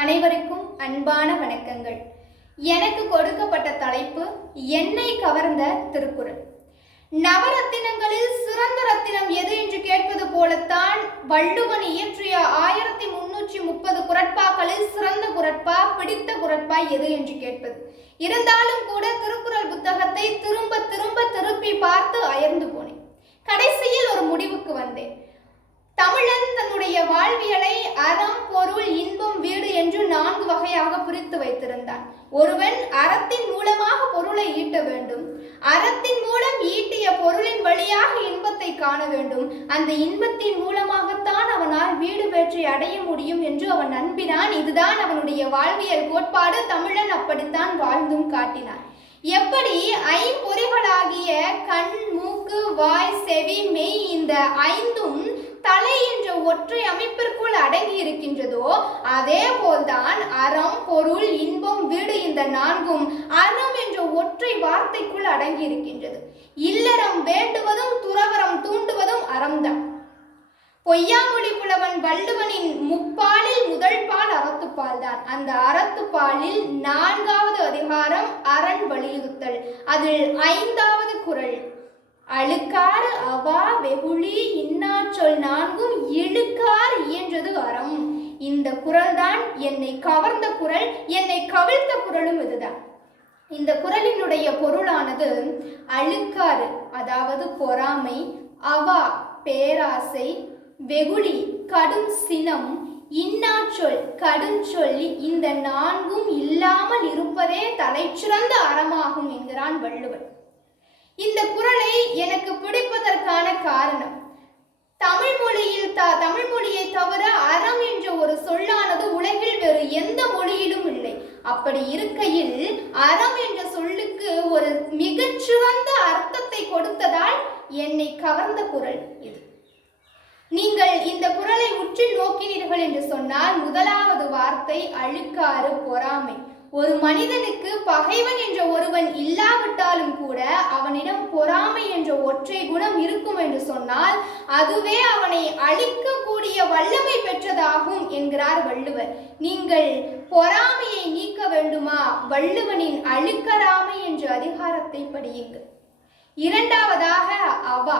அனைவருக்கும் அன்பான வணக்கங்கள். எனக்கு கொடுக்கப்பட்ட தலைப்பு என்னை கவர்ந்த திருக்குறள். நவரத்தினங்களில் சிறந்த ரத்தினம் எது என்று கேட்பது போலத்தான் வள்ளுவன் இயற்றிய ஆயிரத்தி முன்னூற்றி முப்பது குரட்பாக்களில் சிறந்த குரட்பா பிடித்த குரட்பா எது என்று கேட்பது. இருந்தாலும் கூட திருக்குறள் புத்தகத்தை திரும்ப திரும்ப திருப்பி பார்த்து அயர்ந்து போனேன். கடைசியில் ஒரு முடிவுக்கு வந்தேன். தமிழன் தன்னுடைய வாழ்வியலை அறம் பொருள் இன் நான்கு வகையாக பிரித்து வைத்திருந்தான். ஒருவன் அறத்தின் மூலமாக பொருளை ஈட்ட வேண்டும். அறத்தின் மூலம் ஈட்டிய பொருளின் வழியாக இன்பத்தை காண வேண்டும். அந்த இன்பத்தின் மூலமாகத்தான் அவனால் வீடு பெற்றி அடைய முடியும் என்று அவன் நம்பினான். இதுதான் அவனுடைய வாழ்வியல் கோட்பாடு. தமிழன் அப்படித்தான் வாழ்ந்தும் காட்டினான். எப்படி? ஐம்பொறிகளாகிய கண் மூக்கு வாய் செவி மெய் இந்த ஐந்தும் தலையின் ஒற்றை அமைப்பிற்குள் அடங்கி இருக்கின்றதோ அதே போல்தான் அறம் பொருள் இன்பம் வீடு இந்த நான்கும் அறம் என்ற ஒற்றை வார்த்தைக்குள் அடங்கி இருக்கின்றது இல்லறம் வேண்டுவதும் துறவரம் தூண்டுவதும் அறம்தான். பொய்யாமொழி புலவன் வள்ளுவனின் முப்பாலில் முதல் பால் அறத்துப்பால் தான் அந்த அறத்துப்பாலில் நான்காவது அதிகாரம் அரண் வலியுறுத்தல். அதில் ஐந்தாவது குறள் அழுக்காறு அவா வெகுளி இன்னாச்சொல் நான்கும் இழுக்கார் இயன்றது அறம். இந்த குரல் தான் என்னை கவர்ந்த குரல் என்னை கவிழ்த்த குரலும் இதுதான். இந்த குரலினுடைய பொருளானது அழுக்காறு அதாவது பொறாமை அவா பேராசை வெகுளி கடும் சினம் இன்னாச்சொல் கடுஞ்சொல் இந்த நான்கும் இல்லாமல் இருப்பதே தலைச்சிறந்த அறமாகும் என்கிறான் வள்ளுவன் இந்த குரலை எனக்கு பிடிப்பதற்கான காரணம். தமிழ் மொழியில் த தமிழ் மொழியை தவிர அறம் என்ற ஒரு சொல்லானது உலகில் வேறு எந்த மொழியிலும் இல்லை. அப்படி இருக்கையில் அறம் என்ற சொல்லுக்கு ஒரு மிகச்சிறந்த அர்த்தத்தை கொடுத்ததால் என்னை கவர்ந்த குரல் இது. நீங்கள் இந்த குரலை உற்று நோக்கினீர்கள் என்று சொன்னால் முதலாவது வார்த்தை அழுக்காறு பொறாமை. மனிதனுக்கு பகைவன் என்ற ஒருவன் இல்லாவிட்டாலும் கூட அவனிடம் பொறாமை என்ற ஒற்றை குணம் இருக்கும் என்று சொன்னால் அதுவே அவனை அழிக்கக்கூடிய வல்லமை பெற்றதாகும் என்கிறார் வள்ளுவர். நீங்கள் பொறாமையை நீக்க வேண்டுமா? வள்ளுவனின் அழுக்கராமை என்ற அதிகாரத்தை படியுங்கள். இரண்டாவதாக அவா.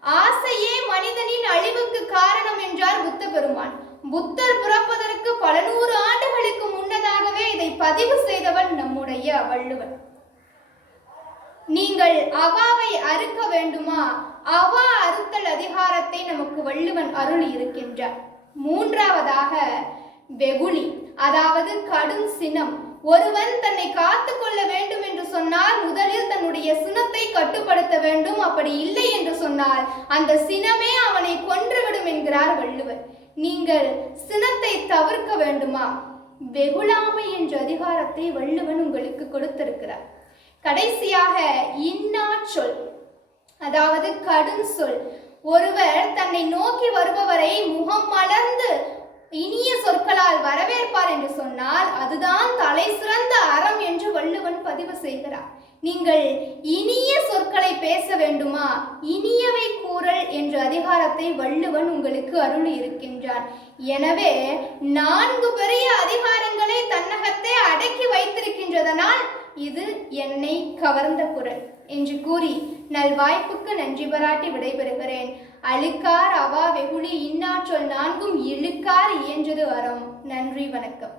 ஆசையே மனிதனின் அழிவுக்கு காரணம் என்றார் புத்த பெருமான். புத்தர் பிறப்பதற்கு பல நூறு ஆண்டுகளுக்கு முன் பதிவு செய்தவன் நம்முடைய வள்ளுவன் நீங்கள் அவாவை அறுக்க வேண்டுமா? அவா அறுத்தல் அதிகாரத்தை நமக்கு வள்ளுவன் அருள் இருக்கின்றார். மூன்றாவதாக வெகுளி அதாவது கடும் சினம். ஒருவன் தன்னை காத்து கொள்ள வேண்டும் என்று சொன்னால் முதலில் தன்னுடைய சினத்தை கட்டுப்படுத்த வேண்டும். அப்படி இல்லை என்று சொன்னால் அந்த சினமே அவனை கொன்றுவிடும் என்கிறார் வள்ளுவர். நீங்கள் சினத்தை தவிர்க்க வேண்டுமா? வெகுளாமை என்ற அதிகாரத்தை வள்ளுவன் உங்களுக்கு கொடுத்திருக்கிறார். கடைசியாக இன்னா சொல் அதாவது கடும் சொல். ஒருவர் தன்னை நோக்கி வருபவரை முகம் மலர்ந்து இனிய சொற்களால் வரவேற்பார் என்று சொன்னால் அதுதான் தலை சிறந்த அறம் என்று வள்ளுவன் பதிவு செய்கிறார். நீங்கள் இனிய சொற்களை பேச வேண்டுமா? இனியவை கூறல் என்ற அதிகாரத்தை வள்ளுவன் உங்களுக்கு அருள் இருக்கின்றார். எனவே நான்கு பெரிய அதிகாரங்களை தன்னகத்தை அடக்கி வைத்திருக்கின்றதனால் இது என்னை கவர்ந்த குரல் என்று கூறி நல்வாய்ப்புக்கு நன்றி பாராட்டி விடைபெறுகிறேன். அழுக்கார் அவா வெகுளி இன்னாற்றொல் நான்கும் இழுக்கார் இயன்றது அறம். நன்றி வணக்கம்.